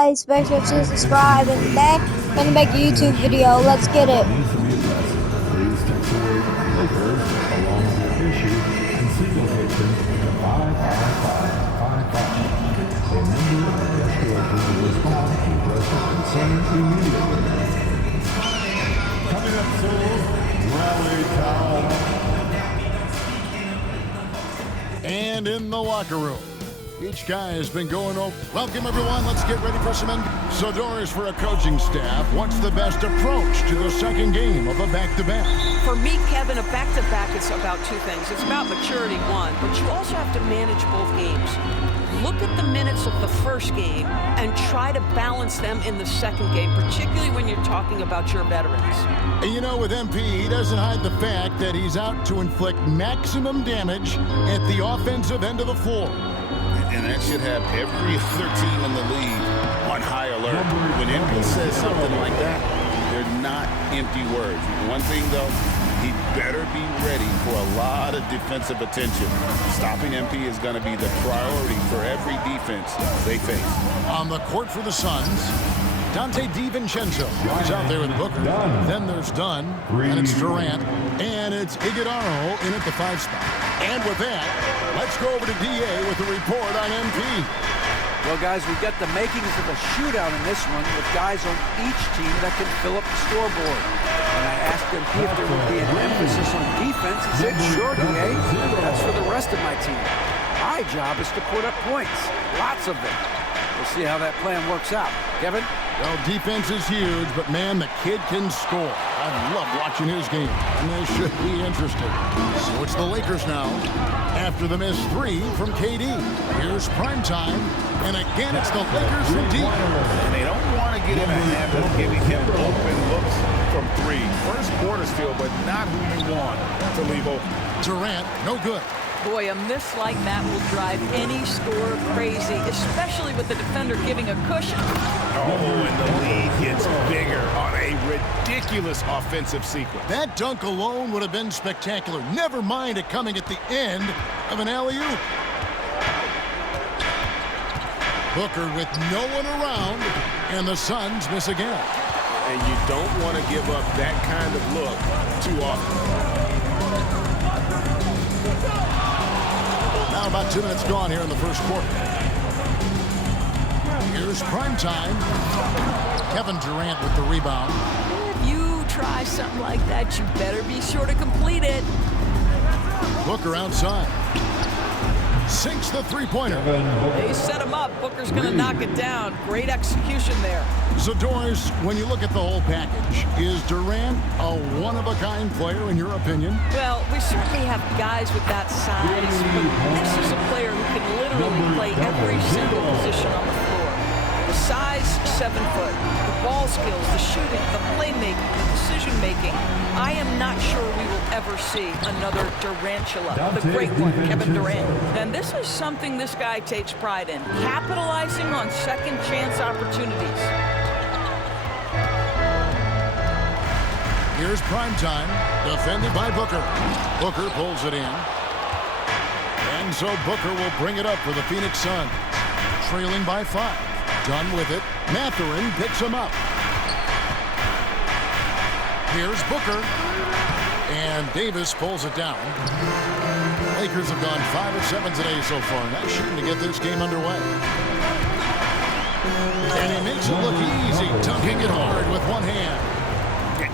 guys, make sure to subscribe and today I'm gonna make a YouTube video. Let's get it. Please text the word Lakers along with your issue and seat location to 55555. A member of the escalation will respond to address your concern immediately. Coming up soon, Rally Town. And in the locker room, each guy has been going over. Welcome, everyone. Let's get ready for some. So, Doris, for a coaching staff, what's the best approach to the second game of a back-to-back? For me, Kevin, a back-to-back is about two things. It's about maturity, one, but you also have to manage both games. Look at the minutes of the first game and try to balance them in the second game, particularly when you're talking about your veterans. And you know, with MP, he doesn't hide the fact that he's out to inflict maximum damage at the offensive end of the floor. And that should have every other team in the league on high alert. When MP says something like that, they're not empty words. One thing, though, he better be ready for a lot of defensive attention. Stopping MP is going to be the priority for every defense they face. On the court for the Suns, Dante DiVincenzo. He's out there with Booker. Then there's Dunn, and it's Durant, and it's Iguodala in at the 5 spot. And with that, let's go over to DA with a report on MP. Well, guys, we've got the makings of a shootout in this one with guys on each team that can fill up the scoreboard. And I asked MP if there would be an emphasis on defense. He said, sure, DA. That's for the rest of my team. My job is to put up points. Lots of them. We'll see how that plan works out. Kevin? Well, defense is huge, but man, the kid can score. I love watching his game, and this should be interesting. So it's the Lakers now, after the missed 3 from KD. Here's primetime, and again it's the Lakers from deep. And they don't want to get in a habit of giving him open looks from 3. First quarter still, but not who you want to leave open. Durant, no good. Boy, a miss like that will drive any scorer crazy, especially with the defender giving a cushion. Oh, and the lead gets bigger on a ridiculous offensive sequence. That dunk alone would have been spectacular. Never mind it coming at the end of an alley-oop. Booker with no one around, and the Suns miss again. And you don't want to give up that kind of look too often. Now about 2 minutes gone here in the first quarter. Here's primetime. Kevin Durant with the rebound. If you try something like that, you better be sure to complete it. Booker outside. Sinks the three-pointer. They set him up. Booker's going to knock it down. Great execution there. So, Doris, when you look at the whole package, is Durant a one-of-a-kind player in your opinion? Well, we certainly have guys with that size, but this is a player who can literally play every single position on the floor. The size, 7 foot. The ball skills, the shooting, the playmaking, the decision-making. I am not sure we will ever see another Durantula, the great one, Kevin Durant. And this is something this guy takes pride in, capitalizing on second-chance opportunities. Here's primetime, defended by Booker. Booker pulls it in. And so Booker will bring it up for the Phoenix Suns. Trailing by 5. Done with it. Mathurin picks him up. Here's Booker. And Davis pulls it down. Lakers have gone 5 of 7 today so far. Nice shooting to get this game underway. And he makes it look easy, dunking it hard with one hand.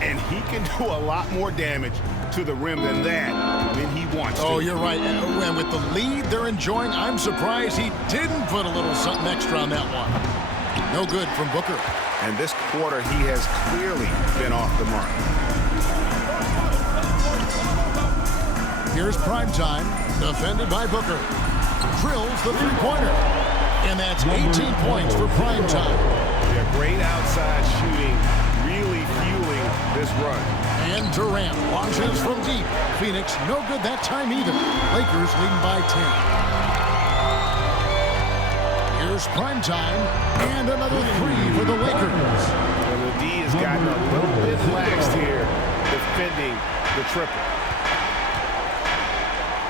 And he can do a lot more damage to the rim than that when he wants to. Oh, you're right. And with the lead they're enjoying, I'm surprised he didn't put a little something extra on that one. No good from Booker. And this quarter, he has clearly been off the mark. Here's primetime, defended by Booker. Drills the three-pointer. And that's 18 points for primetime. They're great outside shooting, really fueling this run. And Durant launches from deep. Phoenix, no good that time either. Lakers leading by 10. Here's primetime, and another 3 for the Lakers. And the D has gotten a little bit laxed here, defending the triple.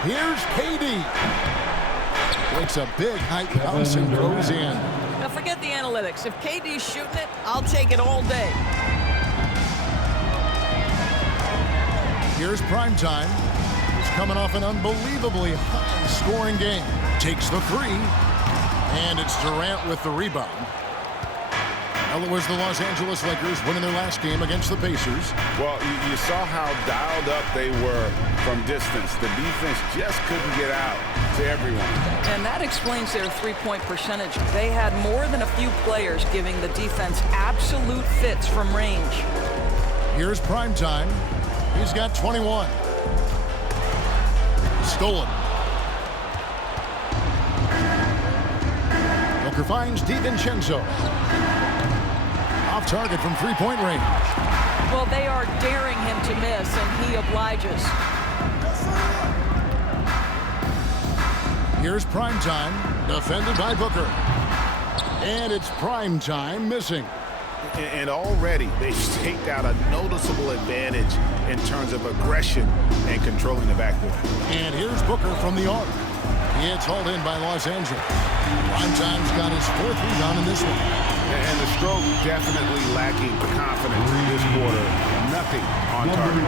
Here's KD. Takes a big height bounce and goes in. Now forget the analytics. analytics. If KD's shooting it, I'll take it all day. Here's primetime. He's coming off an unbelievably high-scoring game. Takes the three, and it's Durant with the rebound. Well, it was the Los Angeles Lakers winning their last game against the Pacers. Well, you saw how dialed up they were from distance. The defense just couldn't get out to everyone. And that explains their three-point percentage. They had more than a few players giving the defense absolute fits from range. Here's primetime. He's got 21. Stolen. Booker finds DiVincenzo. Off target from three-point range. Well, they are daring him to miss, and he obliges. Here's primetime, defended by Booker. And it's primetime missing. And already they've staked out a noticeable advantage in terms of aggression and controlling the backcourt. And here's Booker from the arc. It's hauled in by Los Angeles. Primetime's got his fourth rebound in this one. And the stroke definitely lacking confidence this quarter. Nothing on target.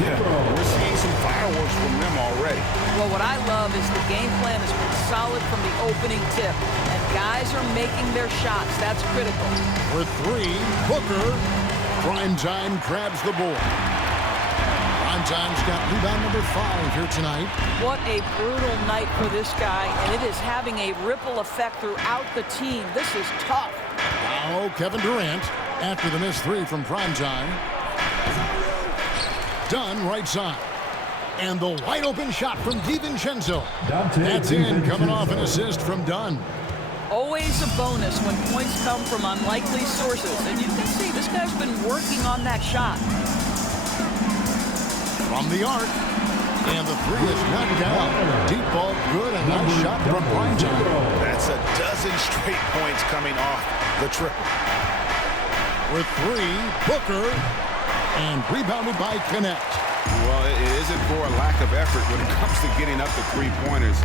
Yeah, we're seeing some fireworks from them already. Well, what I love is the game plan has been solid from the opening tip, and guys are making their shots. That's critical. For three, Booker. Primetime grabs the board. Primetime's got rebound number 5 here tonight. What a brutal night for this guy, and it is having a ripple effect throughout the team. This is tough. Now Kevin Durant after the missed three from primetime. Dunn right side. And the wide open shot from DiVincenzo. That's in, coming off an assist from Dunn. Always a bonus when points come from unlikely sources. And you can see this guy's been working on that shot. From the arc. And the three is knocked down. Deep ball good, a nice shot from primetime. That's a dozen straight points coming off the triple. With three, Booker. And rebounded by Connect. Well, it isn't for a lack of effort when it comes to getting up the three-pointers,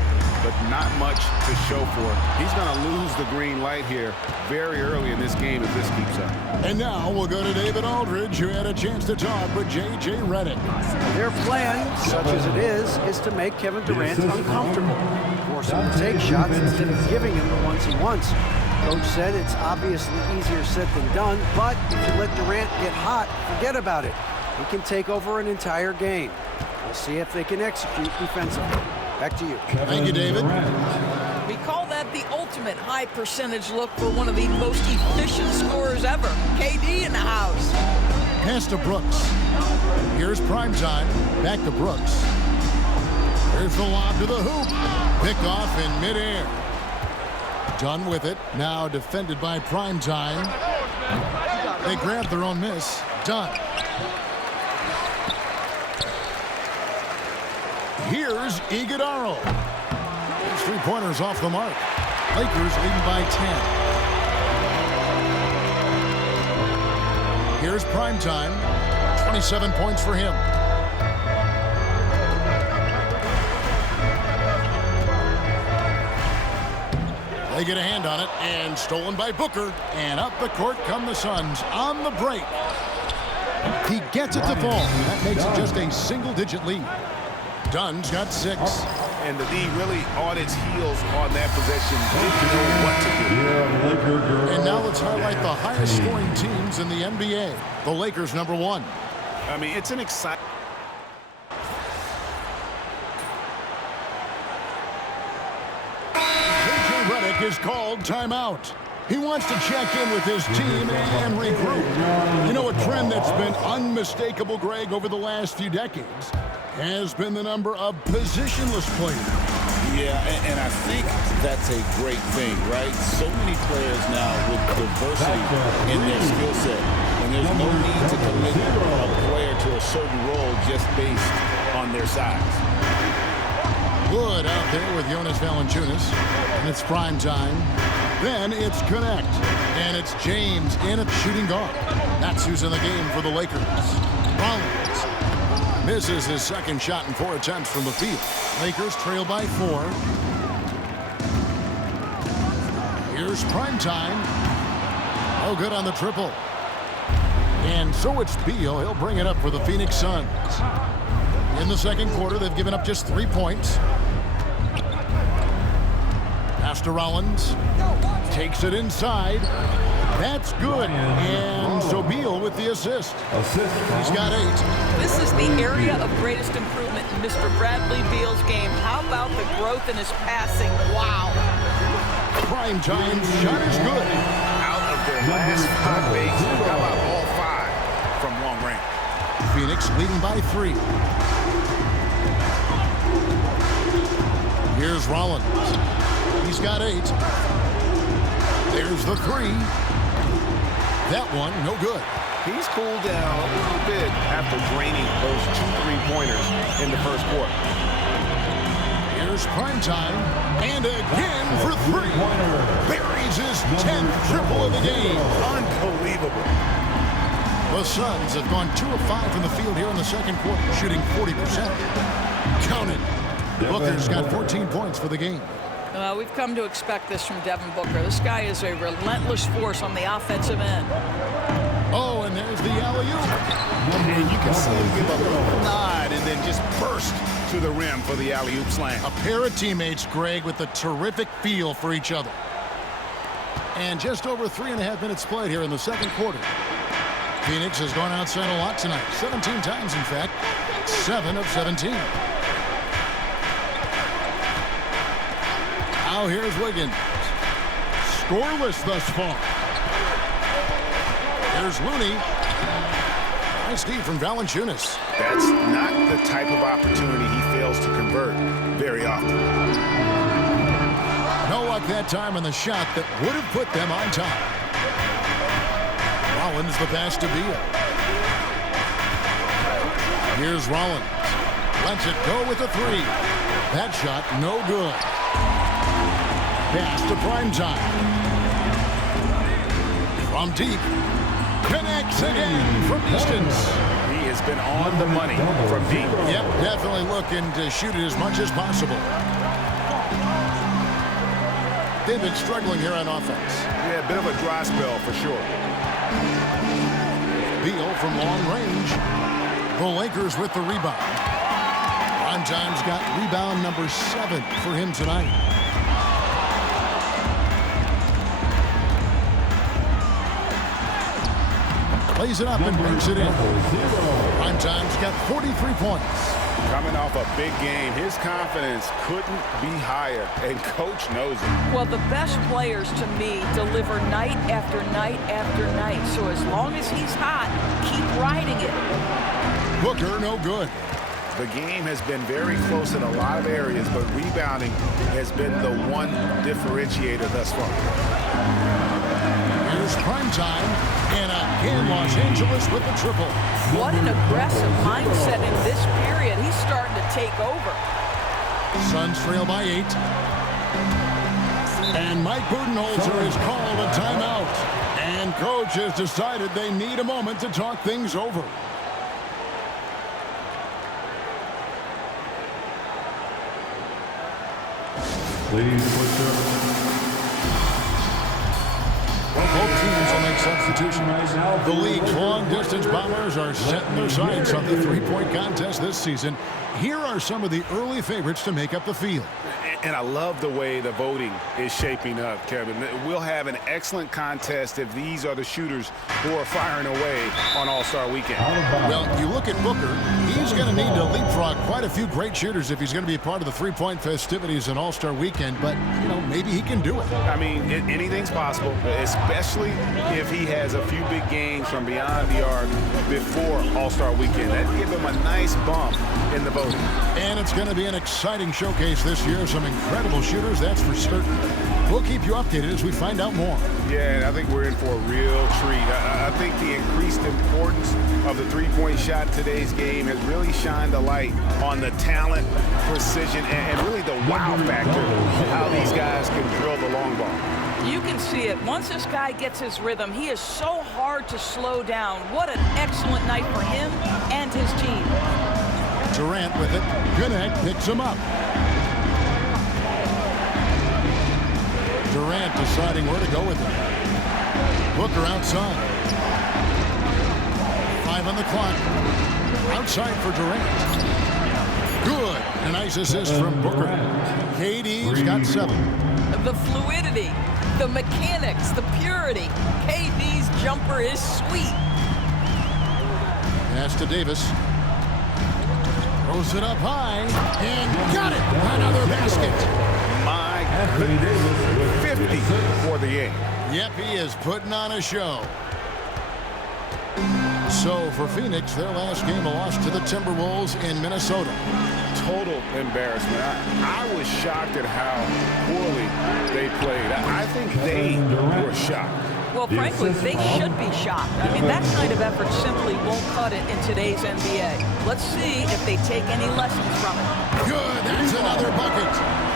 but not much to show for it. He's going to lose the green light here very early in this game if this keeps up. And now we'll go to David Aldridge, who had a chance to talk with J.J. Redick. Their plan, such as it is to make Kevin Durant uncomfortable. Force him to take shots instead of giving him the ones he wants. Coach said it's obviously easier said than done, but if you let Durant get hot, forget about it. He can take over an entire game. We'll see if they can execute defensively. Back to you. Thank you, David. We call that the ultimate high percentage look for one of the most efficient scorers ever. KD in the house. Pass to Brooks. Here's primetime. Back to Brooks. Here's the lob to the hoop. Picked off in midair. Done with it. Now defended by primetime. They grab their own miss. Done. Here's Iguodala. His three-pointers off the mark. Lakers leading by 10. Here's primetime. 27 points for him. They get a hand on it, and stolen by Booker. And up the court come the Suns on the break. He gets it to fall. That makes it just a single-digit lead. Dunn's got 6. And the D really on its heels on that possession. Didn't know what to do. And now let's highlight the highest scoring teams in the NBA. The Lakers, number 1. I mean, it's an exciting... J.J. Redick is called timeout. He wants to check in with his team and regroup. You know, a trend that's been unmistakable, Greg, over the last few decades has been the number of positionless players. Yeah, and I think that's a great thing, right? So many players now with diversity in their skill set. And there's no need to commit a player to a certain role just based on their size. Wood out there with Jonas Valanciunas. And it's prime time. Then it's Connect. And it's James in at shooting guard. That's who's in the game for the Lakers. Rollins misses his second shot in 4 attempts from the field. Lakers trail by 4. Here's primetime. No good on the triple. And so it's Beal. He'll bring it up for the Phoenix Suns. In the second quarter, they've given up just 3 points. Pass to Rollins. Takes it inside. That's good. And so Beal with the assist. He's got 8. This is the area of greatest improvement in Mr. Bradley Beal's game. How about the growth in his passing? Wow. Prime time shot is good. Out of their last 5 bases, how about all 5 from long range? Phoenix leading by 3. Here's Rollins. He's got 8. There's the 3. That one, no good. He's cooled down a little bit after draining those 2 3-pointers in the first quarter. Here's Primetime, and again for 3. Buries his 10th triple of the game. Unbelievable. The Suns have gone 2 of 5 from the field here in the second quarter, shooting 40%. Count it. Booker's got 14 points for the game. We've come to expect this from Devin Booker. This guy is a relentless force on the offensive end. Oh, and there's the alley-oop. And you can see him give a little nod and then just burst to the rim for the alley-oop slam. A pair of teammates, Greg, with a terrific feel for each other. And just over 3.5 minutes played here in the second quarter. Phoenix has gone outside a lot tonight. 17 times, in fact. 7 of 17. Now here's Wiggins. Scoreless thus far. Here's Looney. Nice D from Valanciunas. That's not the type of opportunity he fails to convert very often. No luck that time on the shot that would have put them on top. Rollins the pass to Beal. Here's Rollins. Lets it go with a 3. That shot no good. Pass to Primetime. From deep. Connects again from distance. He has been on the money from deep. Yep, definitely looking to shoot it as much as possible. They've been struggling here on offense. Yeah, a bit of a dry spell for sure. Beal from long range. The Lakers with the rebound. Primetime's got rebound number 7 for him tonight. Plays it up and brings it in. Primetime's got 43 points. Coming off a big game, his confidence couldn't be higher, and Coach knows it. Well, the best players, to me, deliver night after night after night. So as long as he's hot, keep riding it. Booker, no good. The game has been very close in a lot of areas, but rebounding has been the one differentiator thus far. Here's Primetime, and again Los Angeles with the triple. What an aggressive mindset in this period. He's starting to take over. Suns trail by 8. And Mike Budenholzer has called a timeout. And Coach has decided they need a moment to talk things over. Please put your... Both teams will make substitutions. The league's long-distance bombers are setting their sights on the three-point contest this season. Here are some of the early favorites to make up the field. And I love the way the voting is shaping up, Kevin. We'll have an excellent contest if these are the shooters who are firing away on All-Star Weekend. Well, you look at Booker, he's going to need to leapfrog quite a few great shooters if he's going to be a part of the three-point festivities in All-Star Weekend, but, you know, maybe he can do it. I mean, anything's possible, especially if he has a few big games from beyond the arc before All-Star Weekend. That'd give him a nice bump in the voting. And it's going to be an exciting showcase this year. Some incredible shooters, that's for certain. We'll keep you updated as we find out more. Yeah, and I think we're in for a real treat. I think the increased importance of the three-point shot in today's game has really shined a light on the talent, precision, and really the wow factor of how these guys can drill the long ball. You can see it. Once this guy gets his rhythm, he is so hard to slow down. What an excellent night for him and his team. Durant with it. Gwinnett picks him up. Durant deciding where to go with it. Booker outside. 5 on the clock. Outside for Durant. Good. A nice assist from Booker. KD's got 7. The fluidity, the mechanics, the purity. KD's jumper is sweet. Pass to Davis. Throws it up high and got it. Another basket. My goodness. 50 for the game. Yep, he is putting on a show. So for Phoenix, their last game, a loss to the Timberwolves in Minnesota. Total embarrassment. I was shocked at how poorly they played. I think they were shocked. Well, frankly, they should be shocked. I mean, that kind of effort simply won't cut it in today's NBA. Let's see if they take any lessons from it. Good, that's another bucket.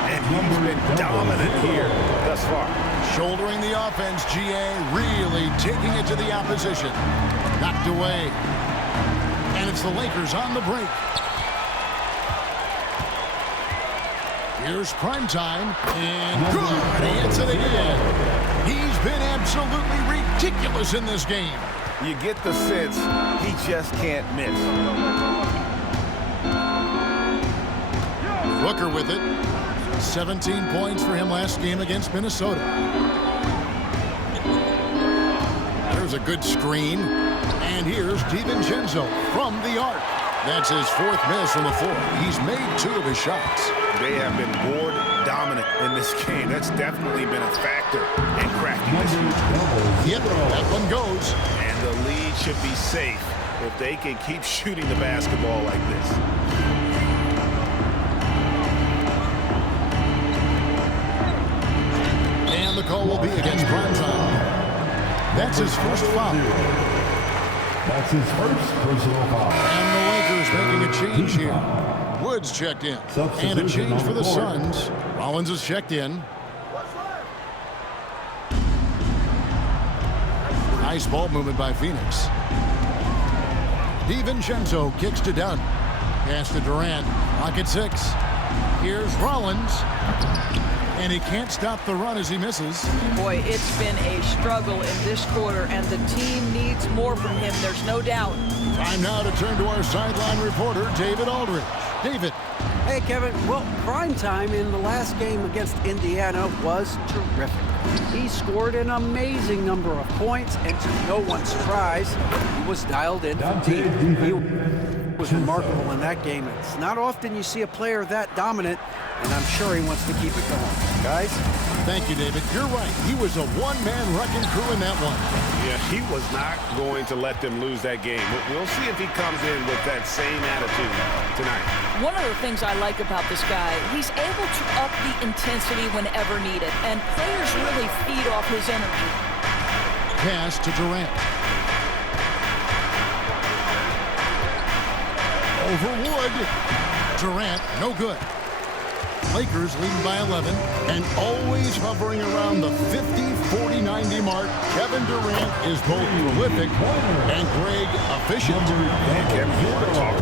And he's been dominant here thus far. Shouldering the offense, GA really taking it to the opposition. Knocked away. And it's the Lakers on the break. Here's primetime. And good, he hits it again. He's been absolutely ridiculous in this game. You get the sense he just can't miss. Booker with it. 17 points for him last game against Minnesota. There's a good screen. And here's DiVincenzo from the arc. That's his 4th miss from the floor. He's made 2 of his shots. They have been board dominant in this game. That's definitely been a factor in cracking this lead. Yep, that one goes. And the lead should be safe if they can keep shooting the basketball like this. And the call will be against Primetime. That's his first foul. That's his first personal foul. And the Lakers making a change here. Woods checked in. And a change for the Suns. Rollins is checked in. Nice ball movement by Phoenix. DiVincenzo kicks to Dunn. Pass to Durant. Pocket 6. Here's Rollins. And he can't stop the run as he misses. Boy, it's been a struggle in this quarter, and the team needs more from him. There's no doubt. Time now to turn to our sideline reporter, David Aldridge. David. Hey, Kevin. Well, primetime in the last game against Indiana was terrific. He scored an amazing number of points, and to no one's surprise, he was dialed in for the team. He was remarkable in that game. It's not often you see a player that dominant, and I'm sure he wants to keep it going. Guys? Thank you, David. You're right. He was a one-man wrecking crew in that one. Yeah, he was not going to let them lose that game. We'll see if he comes in with that same attitude tonight. One of the things I like about this guy, he's able to up the intensity whenever needed, and players really feed off his energy. Pass to Durant. Over Wood. Durant, no good. Lakers leading by 11 and always hovering around the 50, 40, 90 mark. Kevin Durant is both prolific and Greg efficient. And Kevin, you want to talk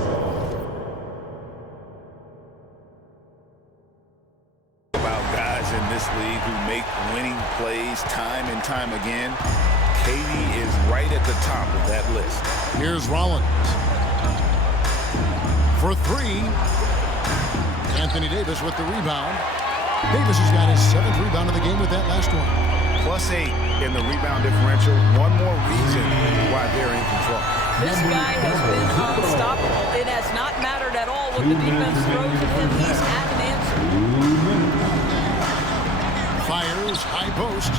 about guys in this league who make winning plays time and time again. KD is right at the top of that list. Here's Rollins. For 3. Anthony Davis with the rebound. Davis has got his 7th rebound of the game with that last one. +8 in the rebound differential. One more reason why they're in control. This guy has been unstoppable. It has not mattered at all what the defense throws at him. He's had an answer. Fires, high post.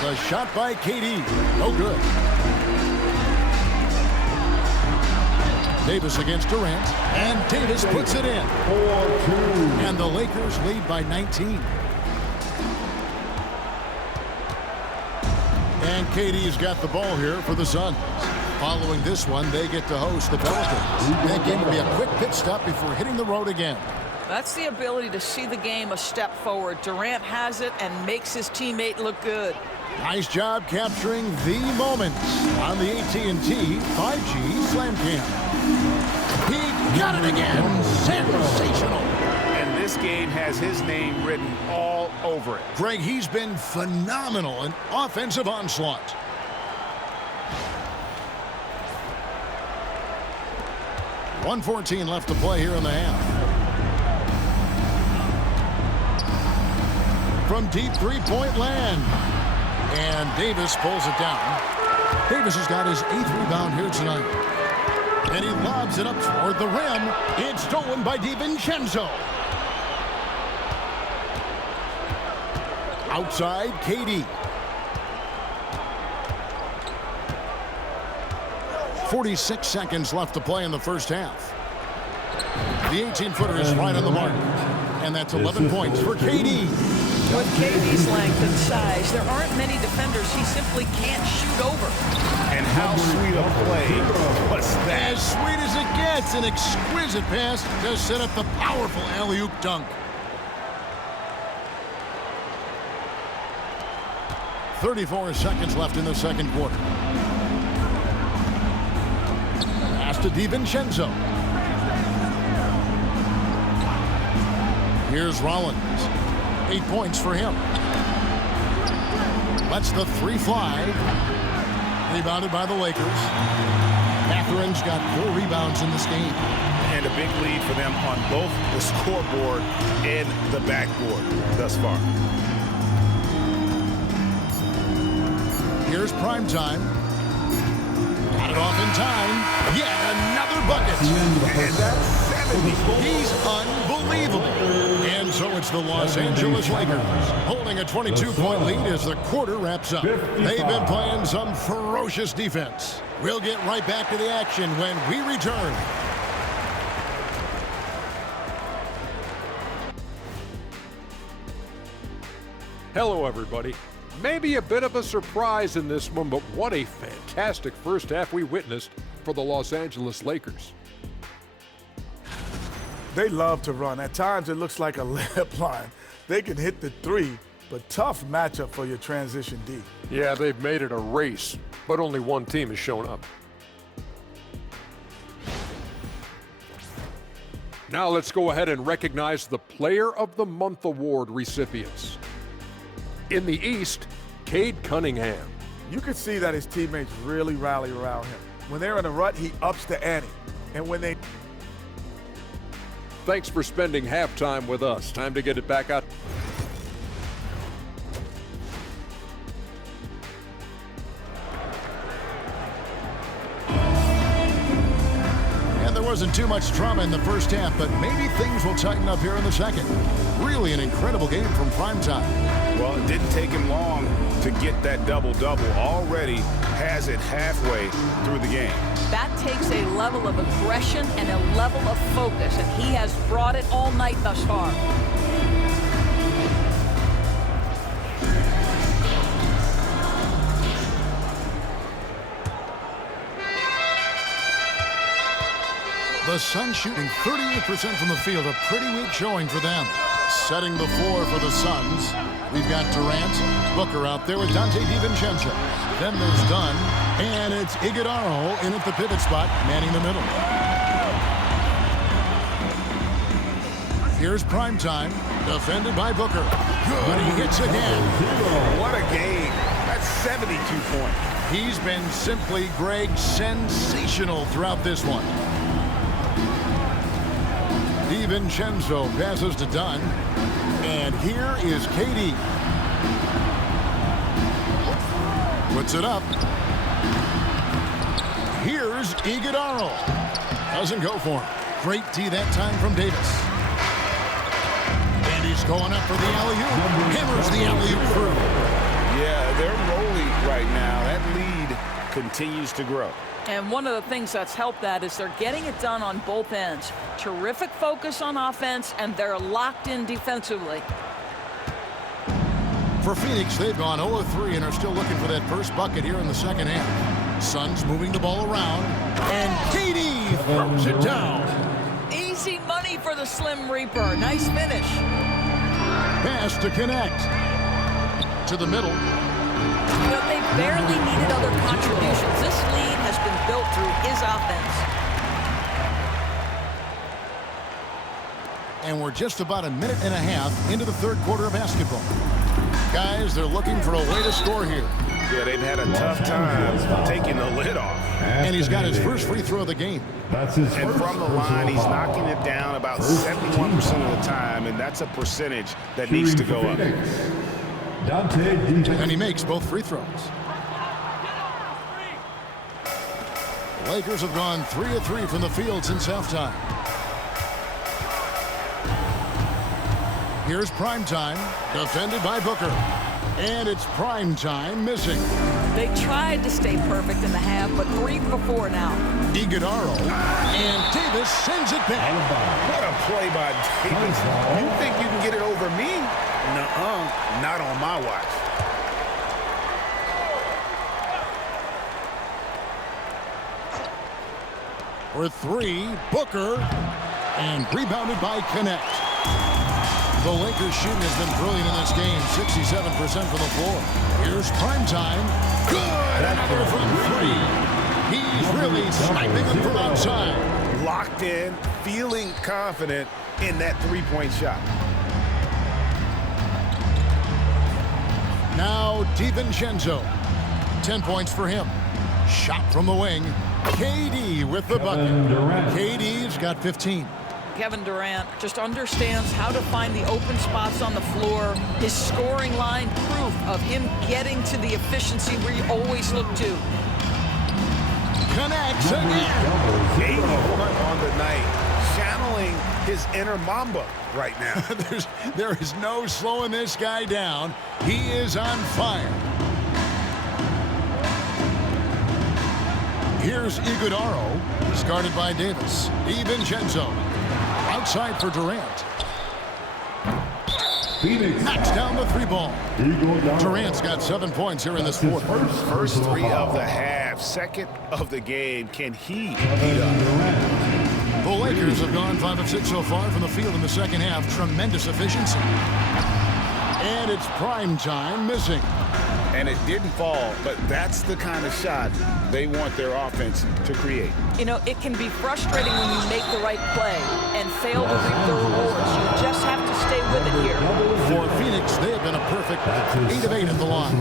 The shot by KD. No good. Davis against Durant, and Davis puts it in. 4-2. And the Lakers lead by 19. And KD's got the ball here for the Suns. Following this one, they get to host the Pelicans. That game will be a quick pit stop before hitting the road again. That's the ability to see the game a step forward. Durant has it and makes his teammate look good. Nice job capturing the moments on the AT&T 5G Slam Cam. He got it again. Sensational. And this This game has his name written all over it. Greg, he's been phenomenal in offensive onslaught. .114 left to play here in the half. From deep three-point land. And Davis pulls it down. Davis has got his 8th rebound here tonight. And he lobs it up toward the rim. It's stolen by DiVincenzo. Outside, KD. 46 seconds left to play in the first half. The 18-footer is right on the mark. And that's 11 points for KD. With KD's length and size, there aren't many defenders he simply can't shoot over. And how sweet a play was that? As sweet as it gets, an exquisite pass to set up the powerful alley-oop dunk. 34 seconds left in the second quarter. Pass to DiVincenzo. Here's Rollins. 8 points for him. Lets the three fly. Rebounded by the Lakers. Catherine's got 4 rebounds in this game. And a big lead for them on both the scoreboard and the backboard thus far. Here's prime time. Got it off in time. Yet another bucket. And that's 70. He's unbelievable. And so it's the Los Angeles Lakers holding a 22-point lead as the quarter wraps up. They've been playing some ferocious defense. We'll get right back to the action when we return. Hello, everybody. Maybe a bit of a surprise in this one, but what a fantastic first half we witnessed for the Los Angeles Lakers. They love to run. At times, it looks like a layup line. They can hit the three, but tough matchup for your transition D. Yeah, they've made it a race, but only one team has shown up. Now let's go ahead and recognize the Player of the Month Award recipients. In the East, Cade Cunningham. You can see that his teammates really rally around him. When they're in a rut, he ups the ante. And when they... Thanks for spending halftime with us. Time to get it back out. And there wasn't too much drama in the first half, but maybe things will tighten up here in the second. Really an incredible game from primetime. Well, it didn't take him long to get that double-double. Already has it halfway through the game. That takes a level of aggression and a level of focus, and he has brought it all night thus far. The Suns shooting 38% from the field, a pretty weak showing for them. Setting the floor for the Suns, we've got Durant, Booker out there with Dante DiVincenzo. Then there's Dunn, and it's Iguodala in at the pivot spot, manning the middle. Here's primetime, defended by Booker. Good, he hits again. What a game. That's 72 points. He's been simply, Greg, sensational throughout this one. DiVincenzo passes to Dunn. And here is KD. Puts it up. Here's Iguodala. Doesn't go for him. Great D that time from Davis. And he's going up for the alley-oop. Hammers the alley-oop through. Yeah, they're rolling right now. That lead continues to grow. And one of the things that's helped that is they're getting it done on both ends. Terrific focus on offense, and they're locked in defensively. For Phoenix, they've gone 0-3 and are still looking for that first bucket here in the second half. Suns moving the ball around, and KD throws it down. Easy money for the Slim Reaper. Nice finish. Pass to connect. To the middle. You know, they barely needed other contributions. This lead has been built through his offense. And we're just about a minute and a half into the third quarter of basketball. Guys, they're looking for a way to score here. Yeah, they've had a tough time taking the lid off. And he's got his first free throw of the game. That's his And from the line, he's knocking it down about 71% of the time, and that's a percentage that needs to go up. Dante DiVincenzo. And he makes both free throws. The Lakers have gone 3 of 3 from the field since halftime. Here's Primetime, defended by Booker. And it's Primetime missing. They tried to stay perfect in the half, but 3 before now. Iguodaro, and Davis sends it back. What a play by Davis. You think you can get it over me? Nuh-uh, not on my watch. For 3, Booker, and rebounded by Connect. The Lakers shooting has been brilliant in this game, 67% from the floor. Here's Primetime. Good, another from 3. He's really sniping them from outside. Locked in, feeling confident in that three-point shot. Now DiVincenzo, 10 points for him. Shot from the wing. KD with the bucket. KD's got 15. Kevin Durant just understands how to find the open spots on the floor. His scoring line, proof of him getting to the efficiency where you always look to. Connects again. 81 on the night, channeling his inner Mamba right now. There is no slowing this guy down. He is on fire. Here's Iguodaro. He's guarded by Davis. DiVincenzo. Outside for Durant. Phoenix knocks down the 3 ball. Durant's got 7 points here in this quarter. First 3 of the half, second of the game. Can he heat up? The Lakers have gone 5 of 6 so far from the field in the second half. Tremendous efficiency. And it's Primetime missing. And it didn't fall, but that's the kind of shot they want their offense to create. You know, it can be frustrating when you make the right play and fail to reap the rewards. You just have to stay with it here. For Phoenix, they have been a perfect 8 of 8 at the line.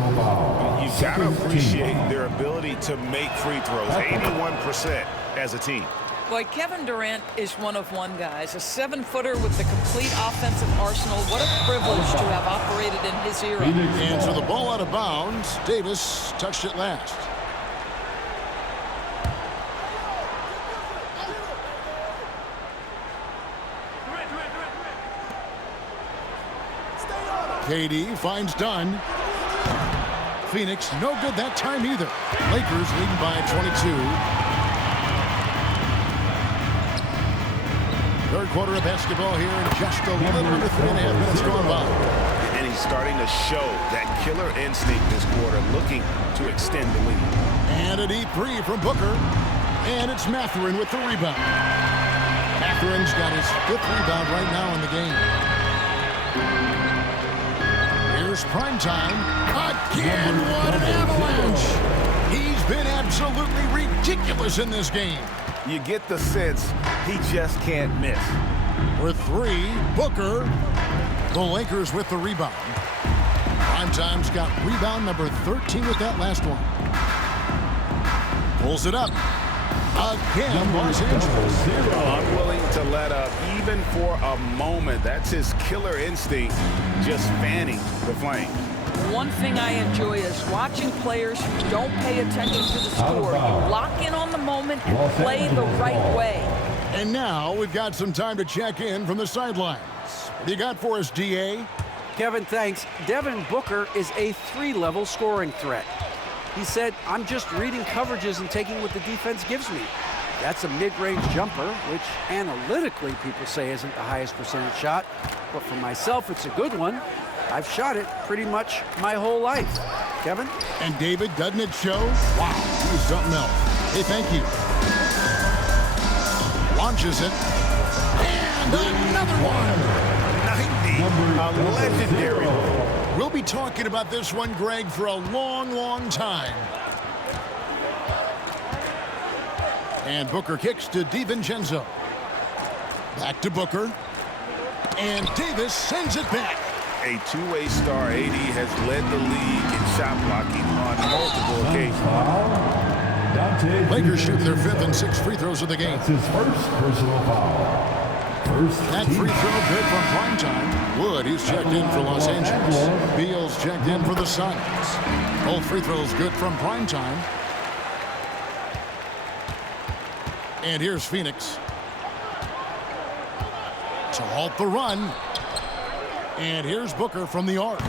You've got to appreciate their ability to make free throws, 81% as a team. Boy, Kevin Durant is one of one, guys. A 7-footer with the complete offensive arsenal. What a privilege to have operated in his era. And so the ball out of bounds. Davis touched it last. KD finds Dunn. Phoenix, no good that time either. Lakers leading by 22. Third quarter of basketball here in just a little under 3.5 minutes gone by. And he's starting to show that killer instinct this quarter, looking to extend the lead. And a deep 3 from Booker. And it's Mathurin with the rebound. Mathurin's got his 5th rebound right now in the game. Here's Primetime. Again, what an avalanche! He's been absolutely ridiculous in this game. You get the sense he just can't miss. With 3, Booker. The Lakers with the rebound. Primetime's got rebound number 13 with that last one. Pulls it up. Again, Los Angeles. Unwilling to let up even for a moment. That's his killer instinct, just fanning the flames. One thing I enjoy is watching players who don't pay attention to the score. You lock in on the moment and play the right way. And now we've got some time to check in from the sidelines. What do you got for us, DA? Kevin, thanks. Devin Booker is a 3-level scoring threat. He said, I'm just reading coverages and taking what the defense gives me. That's a mid-range jumper, which analytically people say isn't the highest percentage shot. But for myself, it's a good one. I've shot it pretty much my whole life. Kevin? And David, doesn't it show? Wow, he's something else. Hey, thank you. Launches it. And another one. 90, a legendary. We'll be talking about this one, Greg, for a long, long time. And Booker kicks to DiVincenzo. Back to Booker. And Davis sends it back. A two-way star, AD has led the league in shot blocking on multiple occasions. Lakers shoot their 5th and 6th free throws of the game. That's his first personal foul. That free throw good from primetime. Wood, he's checked in for Los Angeles. Beal's checked in for the Suns. Both free throws good from primetime. And here's Phoenix to halt the run. And here's Booker from the arc.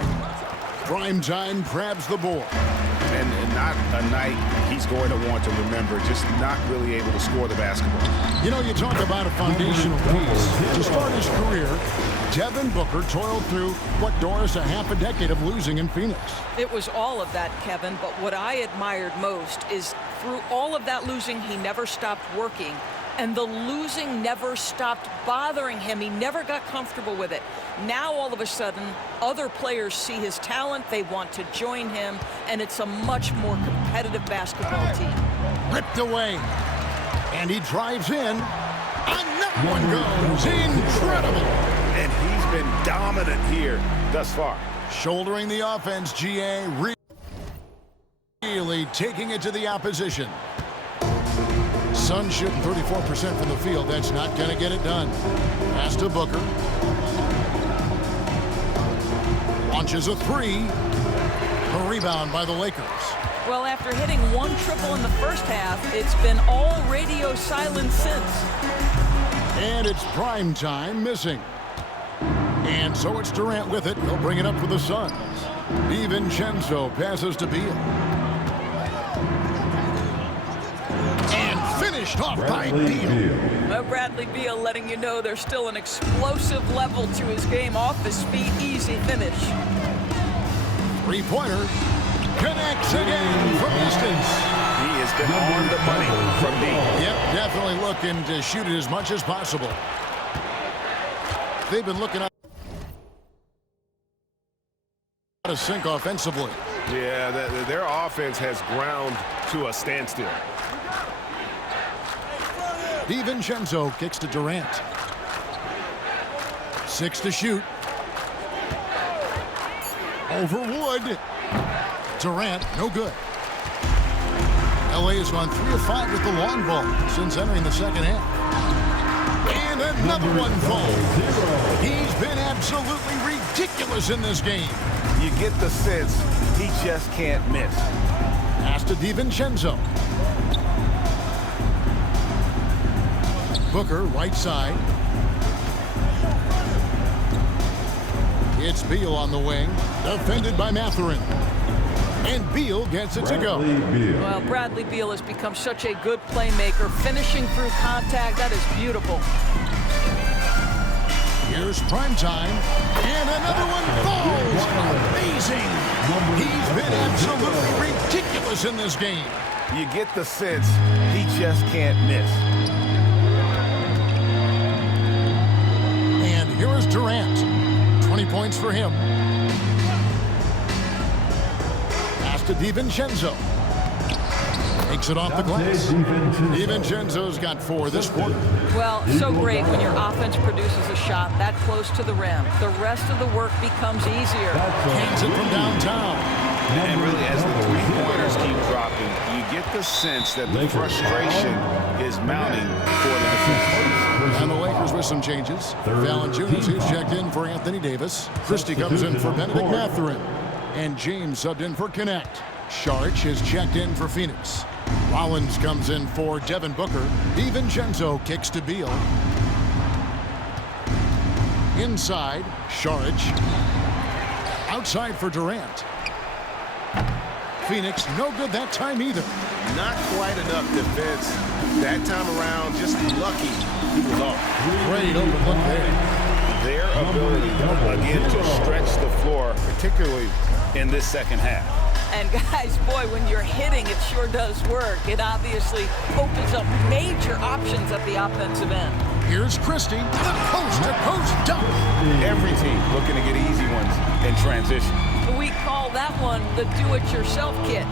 Primetime grabs the board. And not a night he's going to want to remember, just not really able to score the basketball. You know, you talk about a foundational piece. To start his career, Devin Booker toiled through, what, Doris, a half a decade of losing in Phoenix. It was all of that, Kevin, but what I admired most is through all of that losing, he never stopped working. And the losing never stopped bothering him. He never got comfortable with it. Now, all of a sudden, other players see his talent. They want to join him, and it's a much more competitive basketball team. Ripped away. And he drives in. Another one goes. Incredible. And he's been dominant here thus far. Shouldering the offense, GA. Really taking it to the opposition. Suns shooting 34% from the field. That's not going to get it done. Pass to Booker. Launches a three. A rebound by the Lakers. Well, after hitting one triple in the first half, it's been all radio silence since. And it's prime time missing. And so it's Durant with it. He'll bring it up for the Suns. DiVincenzo passes to Beal. Finished off by Beal. Well, Bradley Beal letting you know there's still an explosive level to his game. Off his feet, easy finish. Three-pointer connects again from distance. He has been on the money from deep. Yep, definitely looking to shoot it as much as possible. They've been looking out to sink offensively. Yeah, their offense has ground to a standstill. DiVincenzo kicks to Durant. 6 to shoot. Over Wood. Durant, no good. LA has gone 3 of 5 with the long ball since entering the second half. And another one falls. He's been absolutely ridiculous in this game. You get the sense he just can't miss. Pass to DiVincenzo. Booker, right side. It's Beal on the wing, defended by Mathurin. And Beal gets it to go. Well, Bradley Beal has become such a good playmaker, finishing through contact. That is beautiful. Here's primetime, and another one falls. Amazing. He's been absolutely ridiculous in this game. You get the sense he just can't miss. Here is Durant. 20 points for him. Pass to DiVincenzo. Takes it off the glass. DiVincenzo's got 4 this quarter. Well, so great when your offense produces a shot that close to the rim. The rest of the work becomes easier. Hands it from downtown. And really, as the three-pointers keep dropping, you get the sense that the frustration is mounting for the defense. And the Lakers with some changes. Valanciunas is checked in for Anthony Davis. Christie comes in for Benedict Mathurin. And James subbed in for Connect. Saric is checked in for Phoenix. Rollins comes in for Devin Booker. DiVincenzo kicks to Beal. Inside, Saric. Outside for Durant. Phoenix, no good that time either. Not quite enough defense. That time around, just lucky he was off. Great open look there. Their ability, again, to stretch the floor, particularly in this second half. And guys, boy, when you're hitting, it sure does work. It obviously opens up major options at the offensive end. Here's Christie, the coast-to-coast dunk. Every team looking to get easy ones in transition. We call that one the do-it-yourself kit.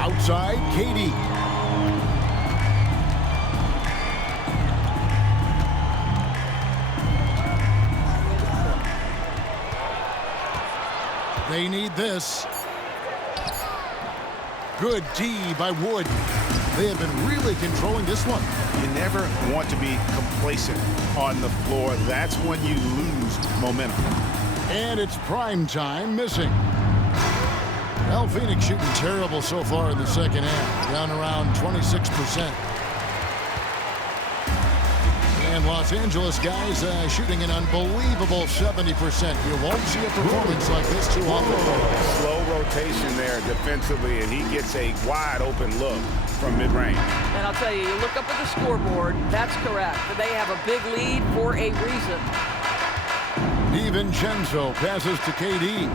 Outside, KD. They need this. Good D by Wood. They have been really controlling this one. You never want to be complacent on the floor. That's when you lose momentum. And it's prime time missing. Well, Phoenix shooting terrible so far in the second half, down around 26%. And Los Angeles guys shooting an unbelievable 70%. You won't see a performance like this too often. Slow rotation there defensively, and he gets a wide open look from mid-range. And I'll tell you, you look up at the scoreboard, that's correct. They have a big lead for a reason. DiVincenzo passes to KD.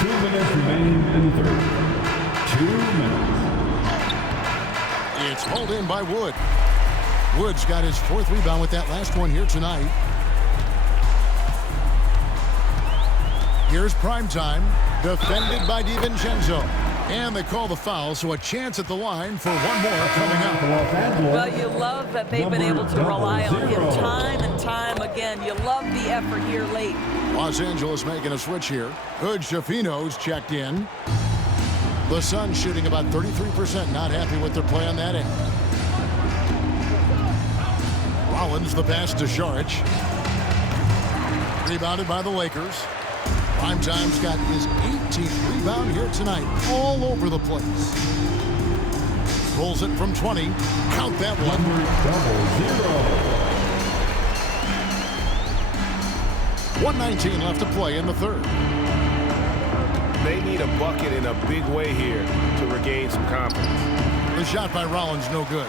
2 minutes remaining in the third. 2 minutes. It's pulled in by Wood. Wood's got his 4th rebound with that last one here tonight. Here's primetime, defended by DiVincenzo. And they call the foul, so a chance at the line for one more coming up. Well, you love that they've been able to rely on him time and time again. You love the effort here late. Los Angeles making a switch here. Good Shafino's checked in. The Suns shooting about 33%, not happy with their play on that end. Rollins the pass to Šarić. Rebounded by the Lakers. Primetime's got his 18th rebound here tonight, all over the place. Pulls it from 20. Count that one. 1:19 left to play in the third. They need a bucket in a big way here to regain some confidence. The shot by Rollins, no good.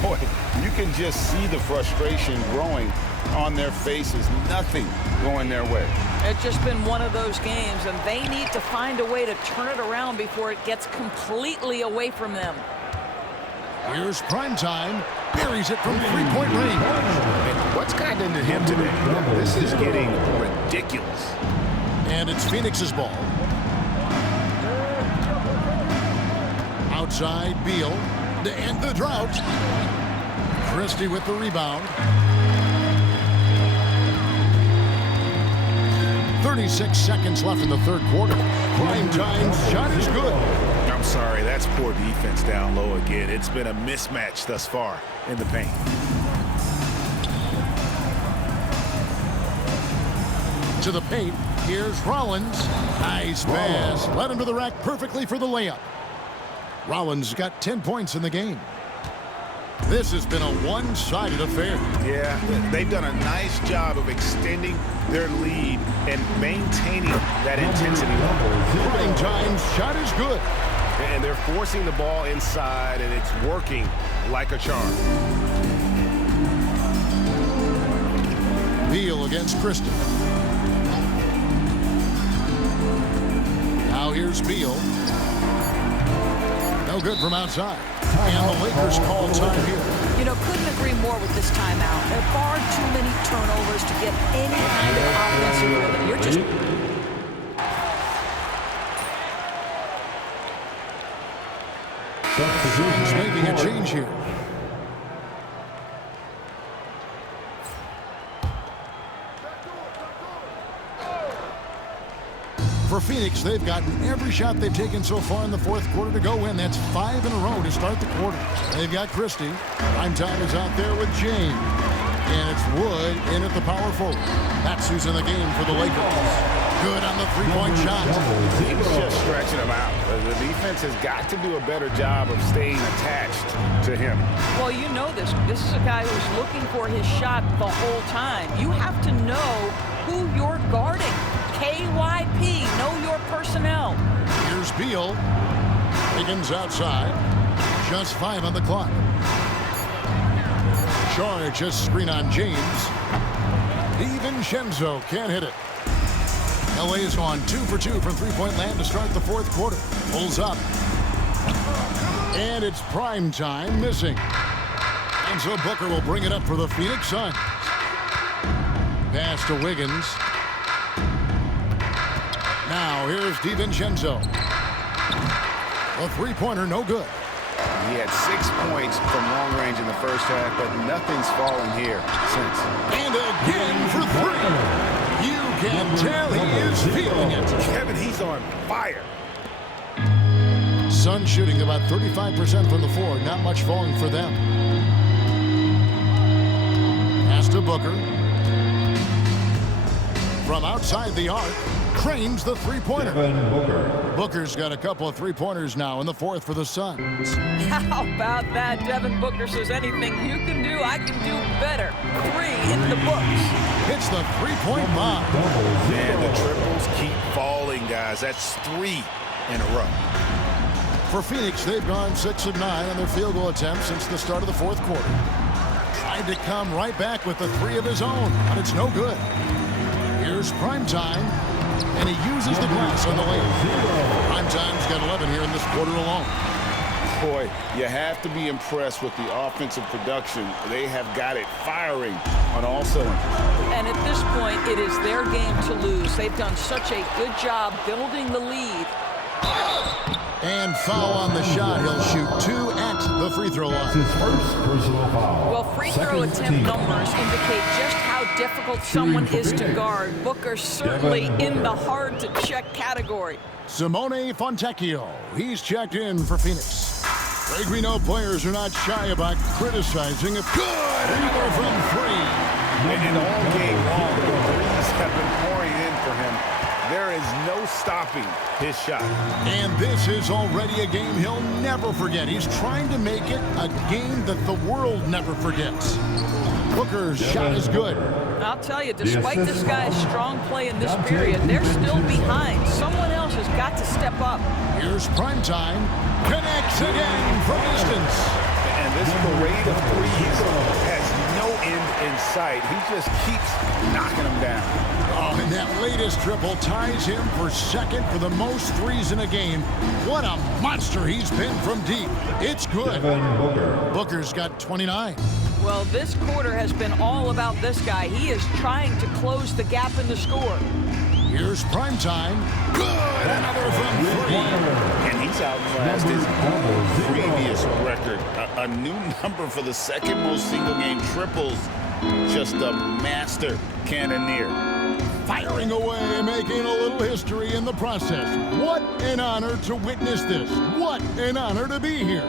Boy, you can just see the frustration growing on their faces. Nothing going their way. It's just been one of those games, and they need to find a way to turn it around before it gets completely away from them. Here's primetime. Buries it from three-point range. And what's gotten into him today? This is getting ridiculous. And it's Phoenix's ball. Outside, Beal. To end the drought. Christie with the rebound. 36 seconds left in the third quarter. Primetime shot is good. I'm sorry, that's poor defense down low again. It's been a mismatch thus far in the paint. To the paint, here's Rollins. Nice pass. Led him to the rack perfectly for the layup. Rollins got 10 points in the game. This has been a one-sided affair. Yeah, they've done a nice job of extending their lead and maintaining that intensity level. Primetime's shot is good. And they're forcing the ball inside, and it's working like a charm. Beal against Christie. Now here's Beal. No good from outside. And the Lakers call time here. You know, couldn't agree more with this timeout. There are far too many turnovers to get any kind of offensive rhythm. You're just... Suns making a change here. For Phoenix, they've gotten every shot they've taken so far in the fourth quarter to go in. That's 5 in a row to start the quarter. They've got Christie. Primetime is out there with James. And it's Wood in at the power forward. That's who's in the game for the Lakers. Good on the three-point shot. He's just stretching them out. The defense has got to do a better job of staying attached to him. Well, you know this. This is a guy who's looking for his shot the whole time. You have to know who you're guarding. KYP, know your personnel. Here's Beal. Higgins outside. Just 5 on the clock. Šarić just screen on James. DiVincenzo can't hit it. LA's gone 2 for 2 from three-point land to start the fourth quarter. Pulls up. And it's prime time missing. And so Booker will bring it up for the Phoenix Suns. Pass to Wiggins. Now here's DiVincenzo. A three-pointer, no good. He had 6 points from long range in the first half, but nothing's fallen here since. And again for 3. You can tell he is feeling it. Kevin, he's on fire. Suns shooting about 35% from the floor. Not much falling for them. Pass to Booker. From outside the arc, cranes the three-pointer. Booker's got a couple of three-pointers now in the fourth for the Suns. How about that? Devin Booker says anything you can do, I can do better. 3 in the books. Hits the three-point bomb. Man, the triples keep falling, guys. That's 3 in a row. For Phoenix, they've gone 6 of 9 on their field goal attempts since the start of the fourth quarter. Tried to come right back with the 3 of his own, but it's no good. Here's Primetime, and he uses the glass on the layup. Primetime's got 11 here in this quarter alone. Boy, you have to be impressed with the offensive production. They have got it firing on all cylinders. And at this point, it is their game to lose. They've done such a good job building the lead. And foul on the shot. He'll shoot 2 at the free throw line. His first personal foul. Well, free throw attempt numbers indicate just how difficult someone is to guard. Booker's certainly in the hard-to-check category. Simone Fontecchio. He's checked in for Phoenix. Greg, we know players are not shy about criticizing a good angle from 3. And all game long, the threes have been pouring in for him. There is no stopping his shot. And this is already a game he'll never forget. He's trying to make it a game that the world never forgets. Booker's shot is good. I'll tell you, despite this guy's strong play in this period, they're still behind. Someone else has got to step up. Here's Primetime. Connects again from distance. And this parade of threes has no end in sight. He just keeps knocking them down. Oh, and that latest triple ties him for second for the most threes in a game. What a monster he's been from deep. It's good. Booker's got 29. Well, this quarter has been all about this guy. He is trying to close the gap in the score. Here's Primetime. Good. Another from 3. And he's outclassed his previous record. A new number for the second most single-game triples. Just a master cannoneer. Firing away, making a little history in the process. What an honor to witness this. What an honor to be here.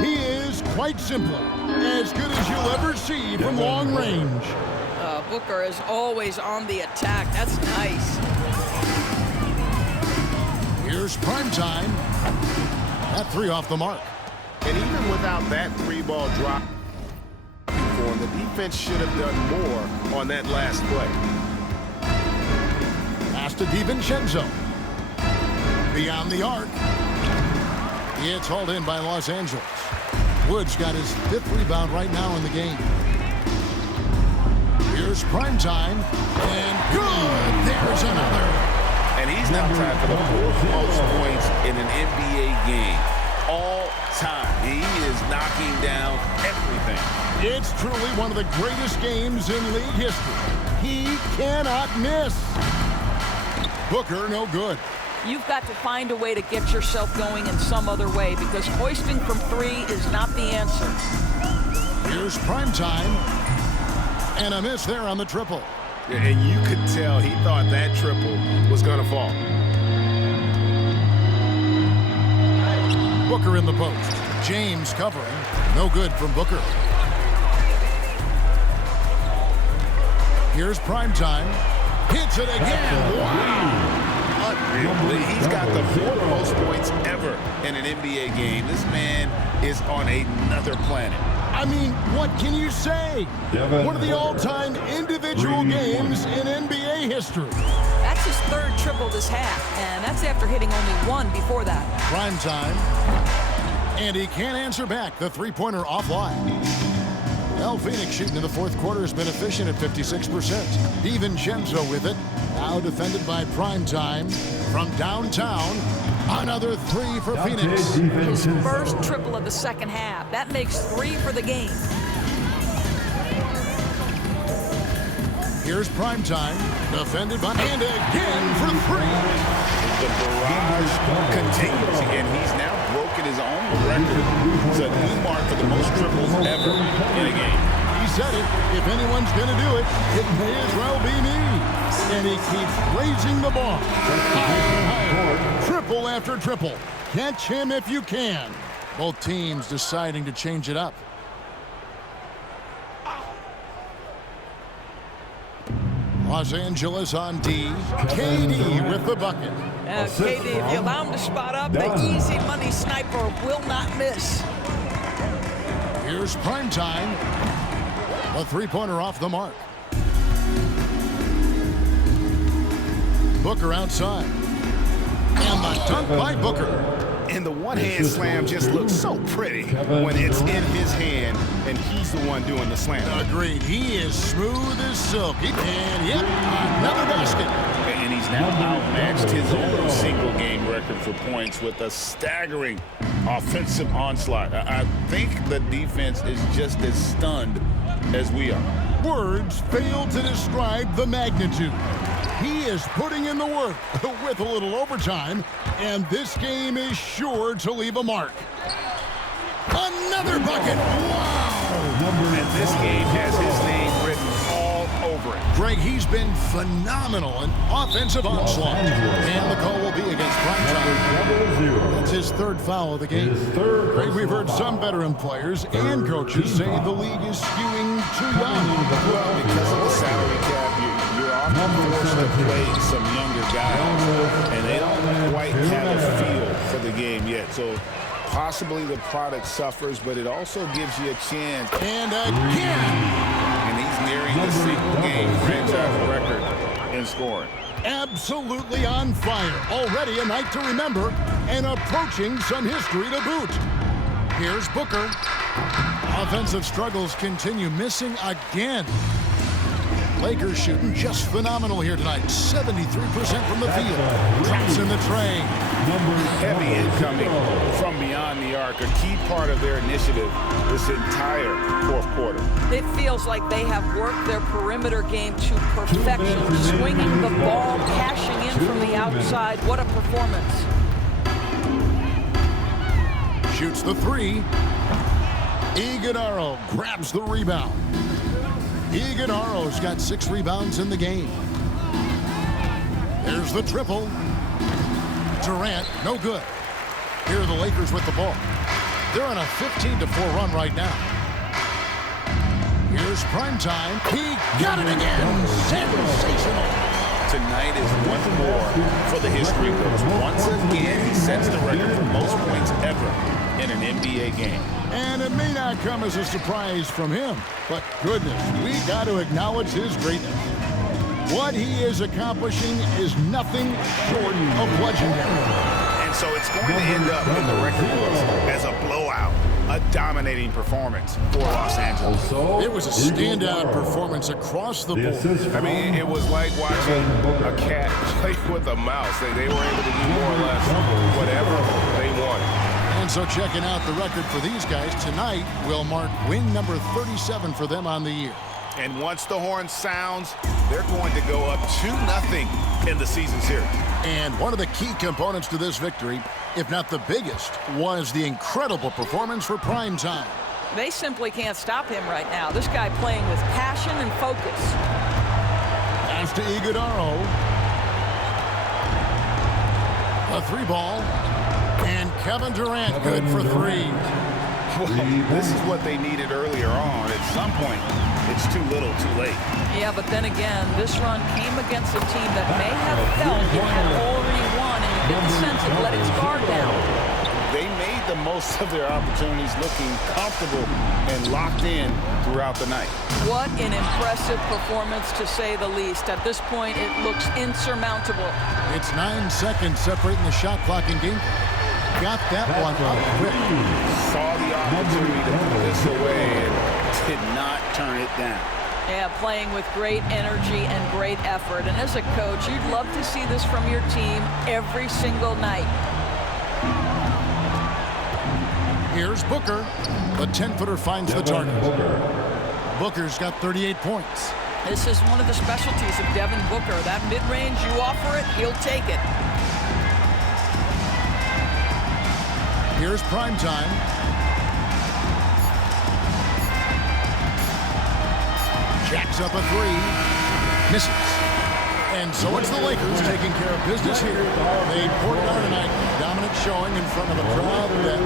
He is, quite simply, as good as you'll ever see from long range. Booker is always on the attack. That's nice. Here's Primetime. That 3 off the mark. And even without that 3-ball drop, the defense should have done more on that last play. Pass to DiVincenzo. Beyond the arc. It's hauled in by Los Angeles. Woods got his 5th rebound right now in the game. Here's Primetime. And good. There's another. And he's now tied for the 4th most points in an NBA game all time. He is knocking down everything. It's truly one of the greatest games in league history. He cannot miss. Booker, no good. You've got to find a way to get yourself going in some other way because hoisting from 3 is not the answer. Here's Primetime. And a miss there on the triple. And you could tell he thought that triple was going to fall. Booker in the post. James covering. No good from Booker. Here's Primetime. Hits it again. Wow. He's got the 4th most points ever in an NBA game. This man is on another planet. I mean, what can you say? One of the all-time individual games in NBA history. That's his 3rd triple this half, and that's after hitting only 1 before that. Primetime. And he can't answer back the 3-pointer offline. Well, Phoenix shooting in the fourth quarter has been efficient at 56%. DiVincenzo with it. Now defended by Primetime from downtown. Another 3 for Phoenix. His first triple of the second half. That makes 3 for the game. Here's Primetime. Defended by and again for 3. The barrage continues, and he's now broken broken his own record. It's a new mark for the most triples ever in a game. He said it. If anyone's going to do it, it may as well be me. And he keeps raising the bar. Triple after triple. Catch him if you can. Both teams deciding to change it up. Los Angeles on D. KD with the bucket. KD, if you allow him to spot up, the easy money sniper will not miss. Here's prime time. A three-pointer off the mark. Booker outside. And the dunk by Booker. And the one-hand slam just looks so pretty when it's in his hand and he's the one doing the slam. Agreed. He is smooth as silk. And yep, another basket. And he's now outmatched his own single-game record for points with a staggering offensive onslaught. I think the defense is just as stunned as we are. Words fail to describe the magnitude. He is putting in the work with a little overtime, and this game is sure to leave a mark. Another bucket! Wow! And this game has his name written all over it. Greg, he's been phenomenal in offensive onslaught. And the call will be against Prime Time. That's his third foul of the game. Greg, we've heard some veteran players and coaches say the league is skewing too young. Well, because of the salary cap, you're often forced to play some younger guys, and they don't quite have a feel for the game yet. So possibly the product suffers, but it also gives you a chance. And again! And he's nearing the single-game franchise record in scoring. Absolutely on fire. Already a night to remember, and approaching some history to boot. Here's Booker. Offensive struggles continue, missing again. Lakers shooting just phenomenal here tonight. 73% from the field. Traps in the tray. Heavy incoming from beyond the arc, a key part of their initiative this entire fourth quarter. It feels like they have worked their perimeter game to perfection, swinging the ball, cashing in from the outside. What a performance. Shoots the three. Iguodala grabs the rebound. Iguodala's got 6 rebounds in the game. There's the triple. Durant, no good. Here are the Lakers with the ball. They're on a 15-4 run right now. Here's prime time. He got it again. Sensational. Tonight is one more for the history books. Once again, he sets the record for most points ever in an NBA game. And it may not come as a surprise from him, but goodness, we got to acknowledge his greatness. What he is accomplishing is nothing short of legendary. And so it's going to end up in the record books as a blowout, a dominating performance for Los Angeles. It was a standout performance across the board. I mean, it was like watching a cat play with a mouse. They were able to do more or less whatever they wanted. And so checking out the record for these guys tonight will mark win number 37 for them on the year. And once the horn sounds, they're going to go up 2-0 in the season series. And one of the key components to this victory, if not the biggest, was the incredible performance for prime time. They simply can't stop him right now. This guy playing with passion and focus. Pass to Iguodala. A 3-ball. And Kevin Durant good for 3. Well, this is what they needed earlier on. At some point, it's too little, too late. Yeah, but then again, this run came against a team that may have felt it had already won, and you get the sense it let its guard down. They made the most of their opportunities, looking comfortable and locked in throughout the night. What an impressive performance, to say the least. At this point, it looks insurmountable. It's 9 seconds separating the shot clock in game. Got that one up quick. Saw the opportunity to put this away and did not turn it down. Yeah, playing with great energy and great effort. And as a coach, you'd love to see this from your team every single night. Here's Booker. The 10-footer finds the target. Booker's got 38 points. This is one of the specialties of Devin Booker. That mid-range, you offer it, he'll take it. Here's prime time. Jacks up a three. Misses. And so it's the Lakers taking care of business here. They poured it on tonight. Dominant showing in front of a crowd that